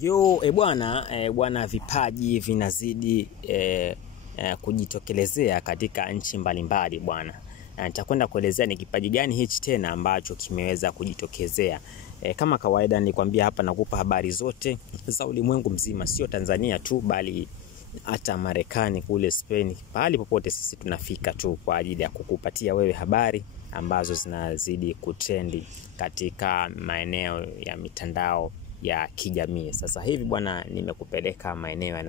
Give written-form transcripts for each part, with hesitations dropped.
Bwana vipaji vinazidi kujitokelezea katika nchi mbalimbali bwana. Nitakwenda kuelezea ni kipaji gani hichi tena ambacho kimeweza kujitokezea. Kama kawaida nilikwambia hapa nakupa habari zote za ulimwengu mzima, sio Tanzania tu bali hata Marekani, kule Spain, pahali popote sisi tunafika tu kwa ajili ya kukupatia wewe habari ambazo zinazidi kutrendi katika maeneo ya mitandao ya kijamii. Sasa hivi bwana nimekupeleka maeneo ya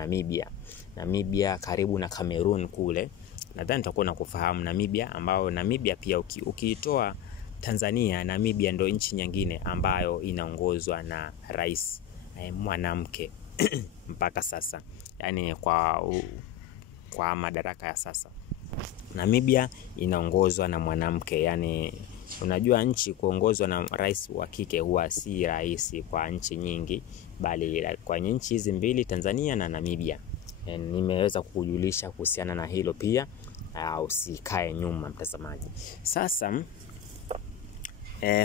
Namibia karibu na Cameroon kule. Nadhani utakuwa unakufahamu Namibia, ambao Namibia pia ukiitoa Tanzania, Namibia ndio nchi nyingine ambayo inaongozwa na rais mwanamke mpaka sasa. Yaani kwa madaraka ya sasa Namibia inaongozwa na mwanamke. Yaani unajua nchi kuongozwa na rais wa kike huwa si rahisi kwa nchi nyingi, bali kwa nchi hizi mbili, Tanzania na Namibia. Nimeweza kukujulisha kuhusiana na hilo pia, usikae nyuma mtazamaji. Sasa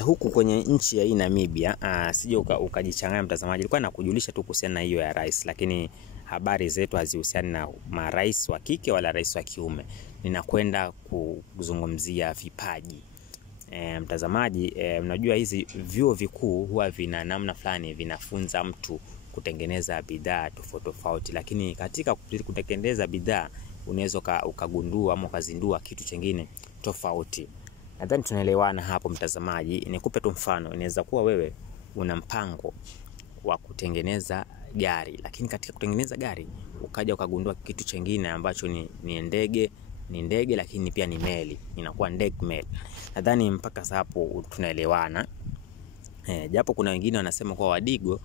huku kwenye nchi ya hii Namibia, sije ukajichanganya mtazamaji. Nilikuwa nakujulisha tu kuhusiana na hiyo ya rais, lakini habari zetu hazihusiani na marais wa kike wala rais wa kiume. Ninakwenda kuzungumzia vipaji. Mtazamaji, unajua hizi vyuo vikuu huwa vina namna fulani vinafunza mtu kutengeneza bidhaa tofauti, lakini katika kutengeneza bidhaa unaweza ukagundua ama ukazindua kitu kingine tofauti. Nadhani tunaelewana hapo mtazamaji. Nikupe tu mfano. Inaweza kuwa wewe una mpango wa kutengeneza gari, lakini katika kutengeneza gari ukaja ukagundua kitu kingine ambacho ni ndege lakini pia ni meli, inakuwa ndege meli. Nadhani mpaka hapo tunaelewana. Japo kuna wengine wanasema kwa Wadigo,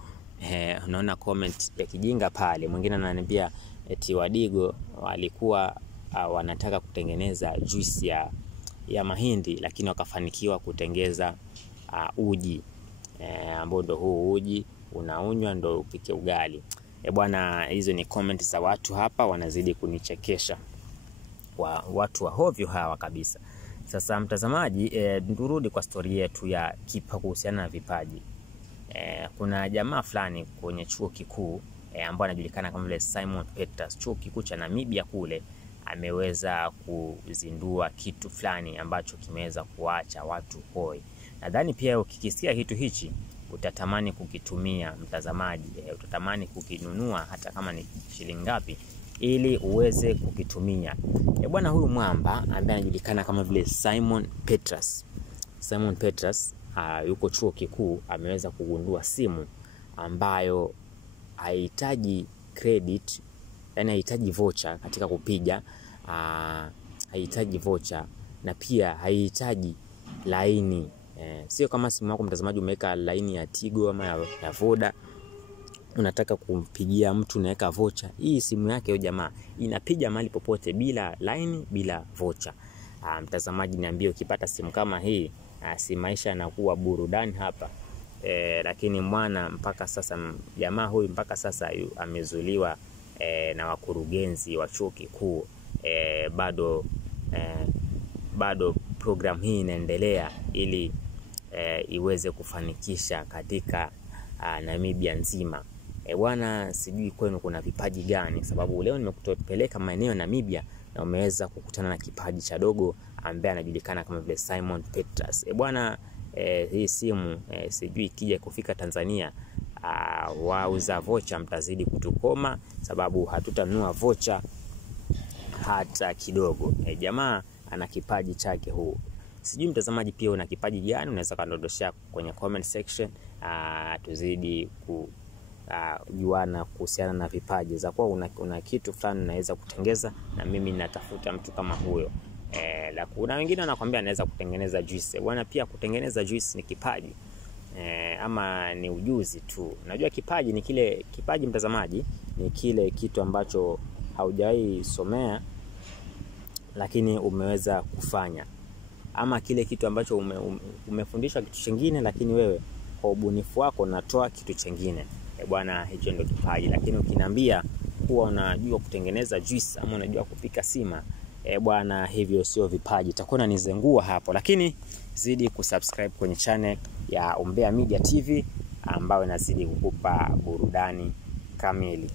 unaona comment ya kijinga pale. Mwingine ananiambia eti Wadigo walikuwa wanataka kutengeneza juice ya mahindi, lakini wakafanikiwa kutengeza uji, ambao ndo huu uji unaunywa ndo upike ugali. Bwana, hizo ni comment za watu hapa wanazidi kunichekesha. Watu wa hovyo hawa kabisa. Sasa mtazamaji, turudi kwa story yetu ya kuhusiana na vipaji. Kuna jamaa fulani kwenye chuo kikuu ambaye anajulikana kama vile Simon Peters, chuo kikuu cha Namibia kule, ameweza kuzindua kitu fulani ambacho kimeweza kuacha watu hoi. Nadhani pia ukikisikia kitu hichi utatamani kukitumia mtazamaji, utatamani kukinunua hata kama ni shilingi ngapi ili uweze kukitumia. Bwana huyu mwamba ambaye anajulikana kama vile Simon Peters yuko chuo kikuu, ameweza kugundua simu ambayo haihitaji credit, yani haihitaji voucher katika kupiga, haihitaji voucher na pia haihitaji laini. Sio kama simu yako mtazamaji umeweka laini ya Tigo ama ya Voda, unataka kumpigia mtu unaweka voucher. Hii simu yake huyo jamaa inapiga mahali popote bila line, bila voucher. Mtazamaji, niambie ukipata simu kama hii, si maisha yanakuwa burudani hapa. Lakini mwana mpaka sasa jamaa huyu mpaka sasa amezuliwa na wakurugenzi wa chuo kikuu. Bado program hii inaendelea ili iweze kufanikisha katika Namibia nzima. Bwana, sijui kwenu kuna vipaji gani, sababu leo nimekupeleka maeneo ya Namibia na umeweza kukutana na kipaji cha dogo ambaye anajulikana kama vile Simon Peters. Bwana, hii simu sijui ikija kufika Tanzania, wauza vocha mtazidi kutukoma, sababu hatutanunua vocha hata kidogo. Jamaa ana kipaji chake huu. Sijui mtazamaji pia una kipaji gani, unaweza kudondoshia kwenye comment section. Tuzidi kujuana kuhusiana na vipaji. Za kuwa una kitu fulani unaweza kutengeza, na mimi natafuta mtu kama huyo. Kuna wengine wanakuambia anaweza kutengeneza juice. Bwana, pia kutengeneza juice ni kipaji, ama ni ujuzi tu. Unajua kipaji mtazamaji ni kile kitu ambacho haujawahi somea lakini umeweza kufanya, ama kile kitu ambacho umefundishwa kitu kingine lakini wewe kwa ubunifu wako unatoa kitu kingine. Bwana, hicho ndio kipaji. Lakini ukiniambia kuwa unajua kutengeneza juice ama unajua kupika sima, bwana, hivyo sio vipaji. Itakuwa unanizengua hapo. Lakini zidi kusubscribe kwenye channel ya Umbea Media TV ambayo inazidi kukupa burudani kamili.